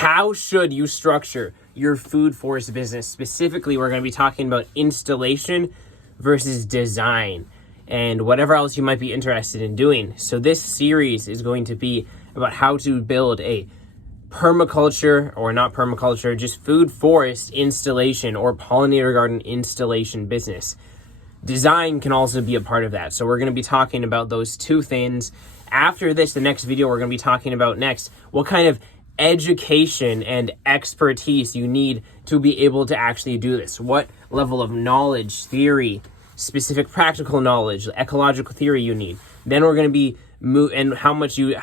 How should you structure your food forest business? Specifically, we're going to be talking about installation versus design and whatever else you might be interested in doing. So this series is going to be about how to build a permaculture, or not permaculture, just food forest installation or pollinator garden installation business. Design can also be a part of that. So we're going to be talking about those two things. After this, the next video, we're going to be talking about next what kind of education and expertise you need to be able to actually do this. What level of knowledge, theory, specific practical knowledge, ecological theory you need. Then we're going to be and how much you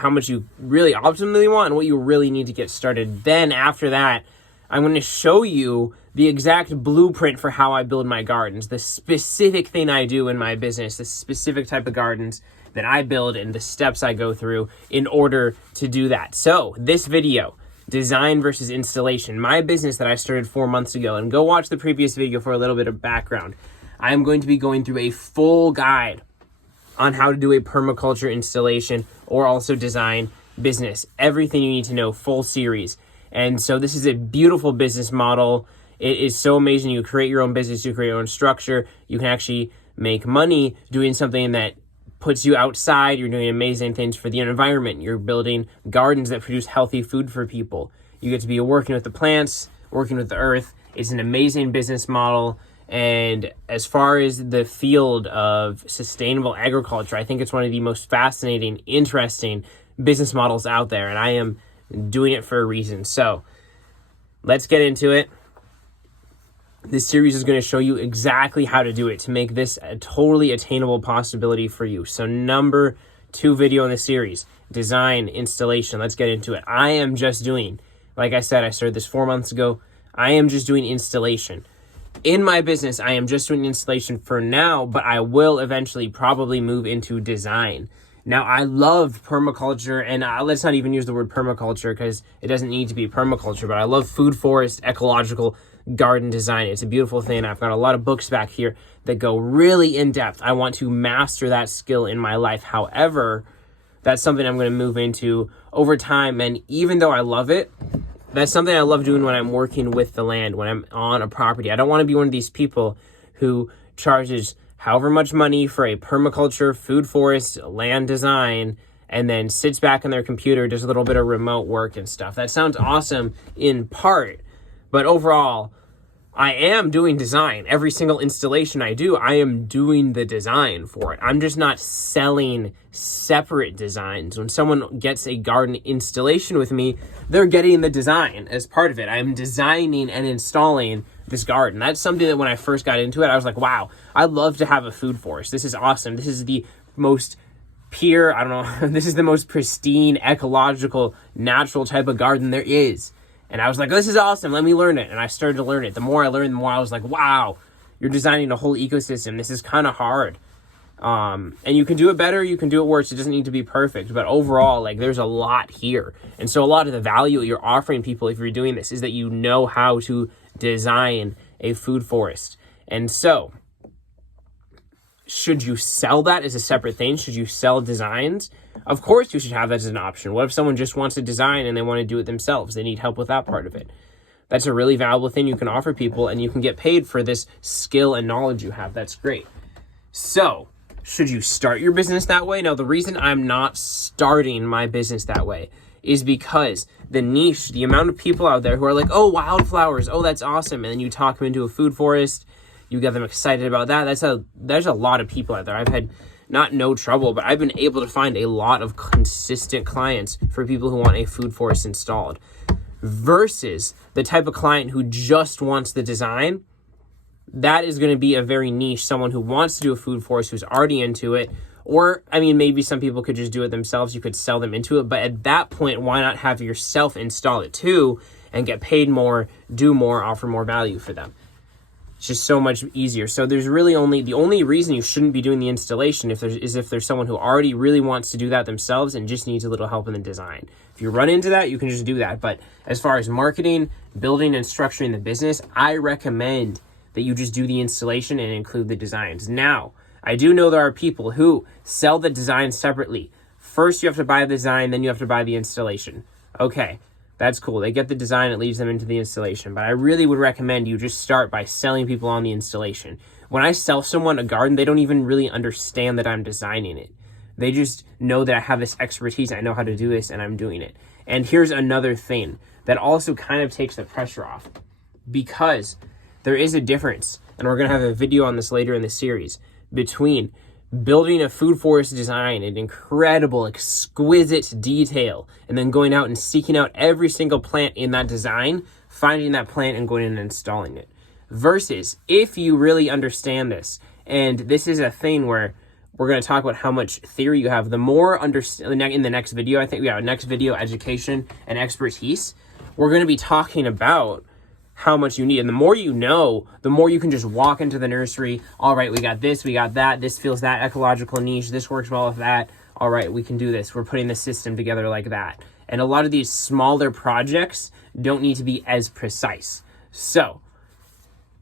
really optimally want and what you really need to get started. Then after that, I'm going to show you the exact blueprint for how I build my gardens, the specific thing I do in my business, the specific type of gardens that I build and the steps I go through in order to do that. So this video, design versus installation, my business that I started 4 months ago, and go watch the previous video for a little bit of background. I'm going to be going through a full guide on how to do a permaculture installation or also design business. Everything you need to know, full series. And so this is a beautiful business model. It is so amazing. You create your own business, you create your own structure. You can actually make money doing something that puts you outside. You're doing amazing things for the environment. You're building gardens that produce healthy food for people. You get to be working with the plants, working with the earth. It's an amazing business model. And as far as the field of sustainable agriculture, I think it's one of the most fascinating, interesting business models out there. And I am doing it for a reason. So let's get into it. This series is going to show you exactly how to do it to make this a totally attainable possibility for you. So number 2 video in the series, design, installation. Let's get into it. I am just doing, like I said, I started this 4 months ago. I am just doing installation. In my business, I am just doing installation for now, but I will eventually probably move into design. Now, I love permaculture, and let's not even use the word permaculture because it doesn't need to be permaculture, but I love food forest, ecological garden design. It's a beautiful thing. I've got a lot of books back here that go really in depth. I want to master that skill in my life. However, that's something I'm going to move into over time, and even though I love it, that's something I love doing when I'm working with the land, when I'm on a property. I don't want to be one of these people who charges however much money for a permaculture, food forest, land design, and then sits back on their computer, does a little bit of remote work and stuff. That sounds awesome in part, but overall, I am doing design. Every single installation I do, I am doing the design for it. I'm just not selling separate designs. When someone gets a garden installation with me, they're getting the design as part of it. I'm designing and installing this garden. That's something that when I first got into it, I was like, wow, I'd love to have a food forest. This is awesome. This is the most pure, this is the most pristine, ecological, natural type of garden there is. And I was like, this is awesome. Let me learn it. And I started to learn it. The more I learned, the more I was like, wow, you're designing a whole ecosystem. This is kind of hard. And you can do it better. You can do it worse. It doesn't need to be perfect. But overall, there's a lot here. And so a lot of the value you're offering people if you're doing this is that you know how to design a food forest. And so should you sell that as a separate thing? Should you sell designs? Of course you should have that as an option. What if someone just wants to design and they want to do it themselves? They need help with that part of it. That's a really valuable thing you can offer people, and you can get paid for this skill and knowledge you have. That's great. So, should you start your business that way? Now, the reason I'm not starting my business that way is because the niche, the amount of people out there who are like, oh, wildflowers, oh, that's awesome. And then you talk them into a food forest, you get them excited about that. There's a lot of people out there. I've had not no trouble, but I've been able to find a lot of consistent clients for people who want a food forest installed versus the type of client who just wants the design. That is going to be a very niche, someone who wants to do a food forest, who's already into it. Or, maybe some people could just do it themselves. You could sell them into it. But at that point, why not have yourself install it too and get paid more, do more, offer more value for them? It's just so much easier. So there's really the only reason you shouldn't be doing the installation if there's someone who already really wants to do that themselves and just needs a little help in the design. If you run into that, you can just do that. But as far as marketing, building, and structuring the business, I recommend that you just do the installation and include the designs. Now, I do know there are people who sell the design separately. First, you have to buy the design, then you have to buy the installation. Okay, That's cool. They get the design, it leads them into the installation. But I really would recommend you just start by selling people on the installation. When I sell someone a garden, they don't even really understand that I'm designing it. They just know that I have this expertise, I know how to do this, and I'm doing it. And here's another thing that also kind of takes the pressure off, because there is a difference, and we're going to have a video on this later in the series, between building a food forest design in incredible, exquisite detail, and then going out and seeking out every single plant in that design, finding that plant and going in and installing it. Versus if you really understand this, and this is a thing where we're going to talk about how much theory you have. The more in the next video, I think we have a next video, education and expertise. We're going to be talking about how much you need. And the more you know, the more you can just walk into the nursery. All right, we got this, we got that. This fills that ecological niche. This works well with that. All right, we can do this. We're putting the system together like that. And a lot of these smaller projects don't need to be as precise. So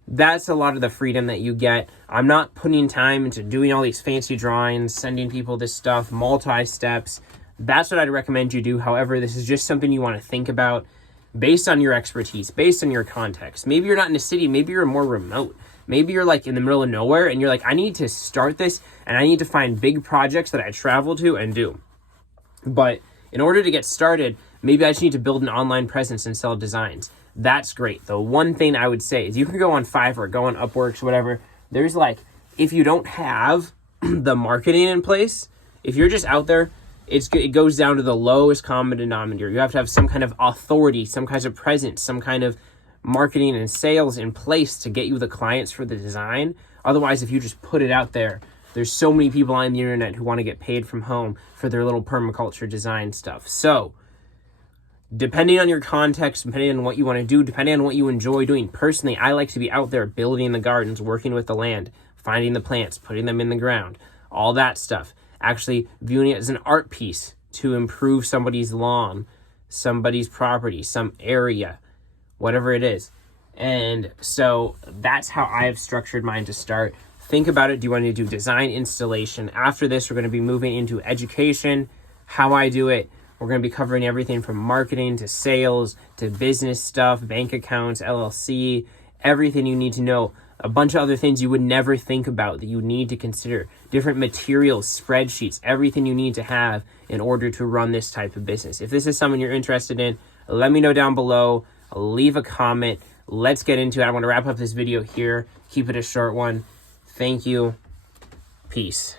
that's a lot of the freedom that you get. I'm not putting time into doing all these fancy drawings, sending people this stuff, multi-steps. That's what I'd recommend you do. However, this is just something you want to think about based on your expertise, based on your context. Maybe you're not in a city, maybe you're more remote. Maybe you're like in the middle of nowhere and you're like, I need to start this and I need to find big projects that I travel to and do. But in order to get started, maybe I just need to build an online presence and sell designs. That's great. The one thing I would say is you can go on Fiverr, go on Upworks, whatever. There's like, if you don't have the marketing in place, if you're just out there, it goes down to the lowest common denominator. You have to have some kind of authority, some kind of presence, some kind of marketing and sales in place to get you the clients for the design. Otherwise, if you just put it out there, there's so many people on the internet who want to get paid from home for their little permaculture design stuff. So depending on your context, depending on what you want to do, depending on what you enjoy doing. Personally, I like to be out there building the gardens, working with the land, finding the plants, putting them in the ground, all that stuff. Actually viewing it as an art piece to improve somebody's lawn, somebody's property, some area, whatever it is. And so that's how I've structured mine to start. Think about it. Do you want to do design, installation? After this, we're going to be moving into education, how I do it. We're going to be covering everything from marketing to sales to business stuff, bank accounts, LLC, everything you need to know. A bunch of other things you would never think about that you need to consider. Different materials, spreadsheets, everything you need to have in order to run this type of business. If this is something you're interested in, let me know down below. Leave a comment. Let's get into it. I want to wrap up this video here. Keep it a short one. Thank you. Peace.